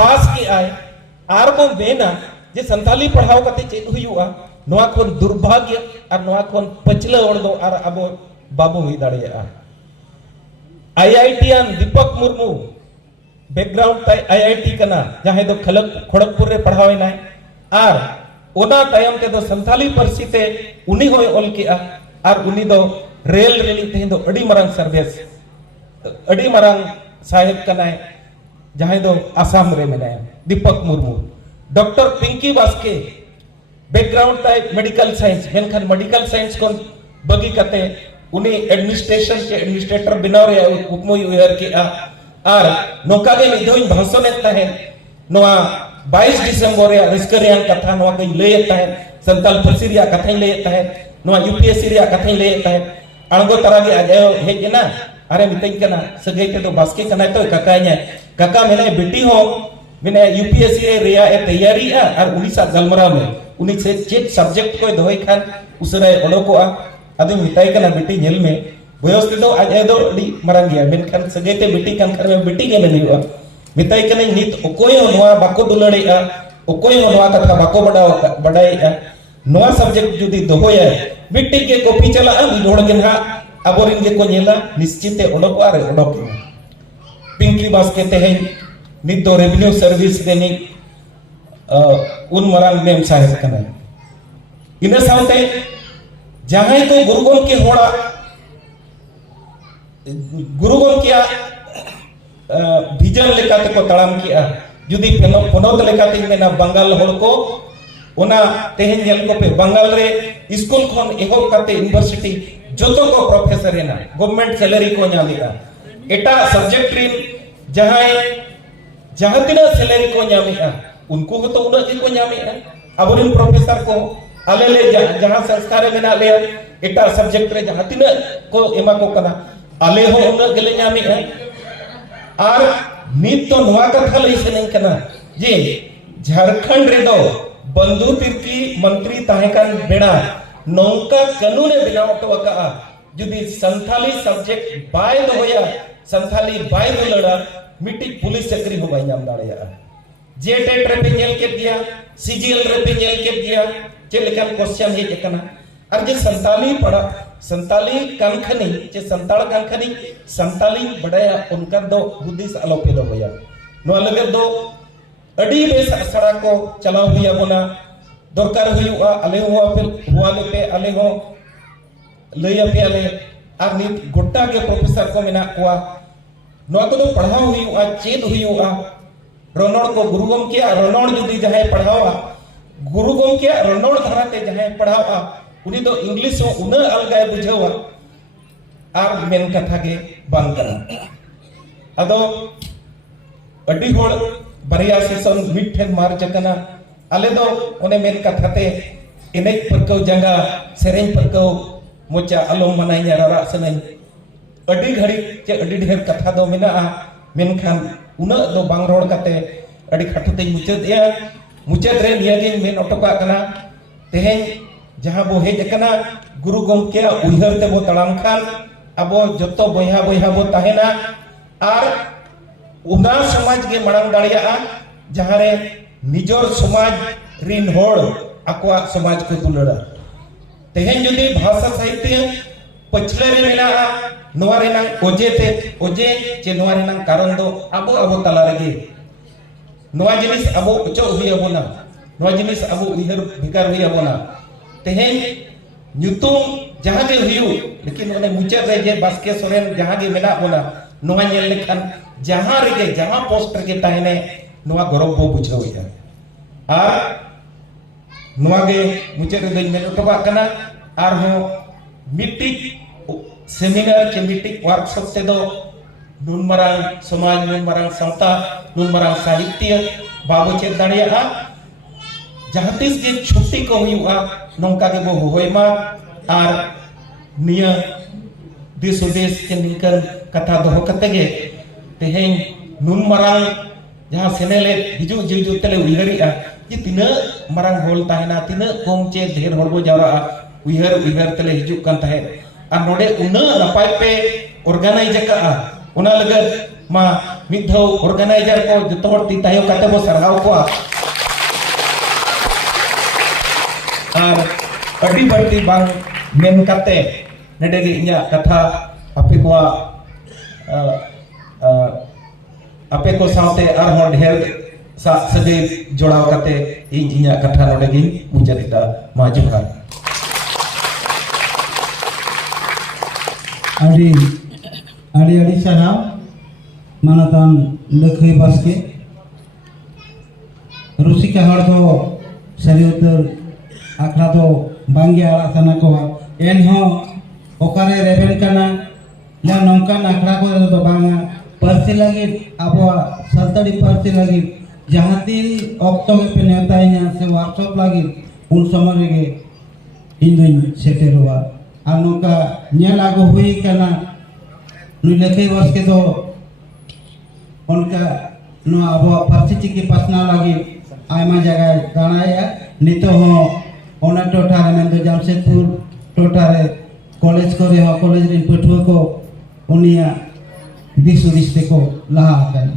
पास के आए आर बो मेना जे संताली पढ़ाओ कते चेक हुआ नोआ कोन दुर्भाग्य और नोआ कोन पछला और दो आर अबो बाबू हुई दाड़िया आईआईटी आन दीपक मुर्मू बैकग्राउंड ताई आईआईटी कना जहां दो खड़गपुर रे पढ़ावे ना आर ओना तायम ते दो संताली परसी ते उनी होय ऑल के आर उनी दो रेल रेली ते दो अडी मरंग सर्विस अडी मरंग साहेब कना जहां दो आसाम रे मेना दीपक मुर्मू डॉक्टर पिंकी बास्के बैकग्राउंड ताई मेडिकल साइंस मेनखान मेडिकल साइंस कोन बगी कते उनी एडमिनिस्ट्रेशन के एडमिनिस्ट्रेटर बनाव रे उपमुय उयर के आर नोका के निधोइन भाषण एता है नोआ 22 दिसंबर रे रिस्करियन कथा नोआ के लेता है संताल फरसी रिया कथा लेता है नोआ यूपीएससी रिया कथा लेता है अणगो तरा के आजे हेजना अरे मितई कना सगई ते तो बास्के कना तो काका मेने बेटी हो मैंने यूपीएससी रिया तैयारी और उड़ीसा गलमरा में उनी से चेक सब्जेक्ट को दोय खान उसरे ओडोको आदि मिताई कना बेटी झेल में बयस ते दो आज दो अडी मरंग गया मेनखान सगे ते बेटी कान खर में बेटी के नलिवा मिताई कने नित ओकोय नोआ बाको दुलड़े ओकोय नोआ कथा बाको बडाई नोआ सब्जेक्ट जुदी दोहोया बेटी के कॉपी चला बिलोड़ के ना अबोरिन के को नेला निश्चित ओडोको आरे ओडोको पिंकी बास्के ते है नित दो रेवेन्यू सर्विस देनी उन मरंग नेम साहेब कना इन साउते जहां को गुरुगोम के होड़ा गुरुगोम किया विजन लेकाते को तड़ाम किया जुदी पनौत लेकाते मेना बंगाल होड़ को ओना तेहन जल को पे बंगाल रे स्कूल खन एहो काते यूनिवर्सिटी जोतो को प्रोफेसर है ना गवर्नमेंट सैलरी को नामिया एटा सब्जेक्ट रीन जहां तिना सैलरी को नामिया उनको हो तो उना को नामिया अबरिन प्रोफेसर को आले ले जहां संस्कार में ना ले एटा सब्जेक्ट रे जहां तिना को एमा को कना आले हो उना गले नामिया आर नित तो नोआ कथा लई सने कना जे झारखंड रे दो बंधु तिर्की मंत्री ताहेकान बेड़ा नौका कानून बनाव तो का जुदी संथाली सब्जेक्ट बाय दोया संथाली बाय लड़ा मिट्टी पुलिस चक्री हो बाय नाम दाड़या जेटेट रे पे नेल के दिया सीजीएल रे पे नेल के दिया चेलकन क्वेश्चन हे कना और जे संताली पढ़ा संताली कानखनी जे संताल कानखनी संताली बड़ाया उनका दो हुदिस आलोपे दो होया नो लगे दो अडी बेस असड़ा को चलाव हुआ बोना दरकार हुआ आले हुआ पे आले हो लय पे आले और नित गोटा के प्रोफेसर को मेना कोआ नो को दो पढ़ाव हुआ चेद हुआ रनोड़ को गुरुगोम किया रनोड़ जुदी जहां पढ़ावा गुरुगोम किया रनोड़ धराते जहां पढ़ावा उनी तो इंग्लिश हो उन अलगाय बुझावा और मेन कथा के बंद करा अदो अडी होड़ बरिया सेसन मिठन मार जकना आले दो ओने मेन कथा ते इने परको जंगा सेरेन परको मोचा अलो मनाई रारा सनई अडी घड़ी चे अडी ढेर कथा दो मेना मेनखान उना दो बांग रोड कते अडी खटते मुचत रे नियागे मेन ओटोका कना तेहेन जहां बो हेज कना गुरु गोमके उहर ते बो तड़ाम खान अबो जतो बोया बो ताहेना आर उना समाज के मड़ांग दाड़िया जहां रे निजोर समाज रिन होड़ अकवा समाज को तुलड़ा तेहेन जुदी भाषा साहित्य पछले रे मेना नोआ रेना ओजे चे नोआ रेना कारण दो अबो तला रेगे नोआ जिनिस अबो उचो हुई अबोना नोआ जिनिस अबो उहर भिकार हुई अबोना तेहेन न्यूतुम जहां के हुई लेकिन ओने मुचे रे जे बास्के सोरेन जहां के मेना बोना नोआ नेल लेखान जहां रेगे जहां पोस्ट रे ताहेने नोआ गौरव बो बुझाव या आ नोआ के मुचे रे दई मेन टोबा कना आर हो मिट्टी सेमिनार के मीटिंग वर्कशॉप ते दो नुन मरांग समाज नुन मरांग संता नुन मरांग साहित्य बाबू चेत दाड़िया जहां तिस के छुट्टी को हुआ नौका के बो होयमा आर निया देश विदेश के निकल कथा दो कते गे तेहेन नुन मरांग जहां सेनेले हिजु जिजु तले उहरिया कि तिना मरांग होल ताहेना तिना कोम चे ढेर होड़बो जावरा उहर तले हिजु कान ताहे आ नोडे उना नपाय पे ऑर्गेनाइज का उना लगत मा मिथौ ऑर्गेनाइजर को जतो हर ती तायो काते बो सरगाव को और अड़ी बड़ी बांग मेन काते नेडेगी इnya कथा आपे को आपे को साथे आर हर ढेर सा सगे जोड़ाव काते इnya कथा नेडेगी मुजरिता मा जोहार आड़ी सारा मानतान लखई बास्के रुसिका हर दो सरी उतर आखड़ा दो बांगे आड़ा सना को एनहो ओकारे रेबेन कना ला नौकान आखड़ा को दो बांगा परसी लगी अब संतड़ी परसी लगी जहाँ तीन अक्टोबर पे नेता है से वर्कशॉप लगी उन समय के इन सेटेर हुआ और नौका न्या लागू हुई कना नुलखई वर्ष के तो उनका नो अब परसी की पसना लगी आयमा जगह दानाया नितो हो ओना टोटारे में तो जमशेदपुर टोटारे कॉलेज को रे हो कॉलेज रे पठुआ को उनिया दिस को लहा कर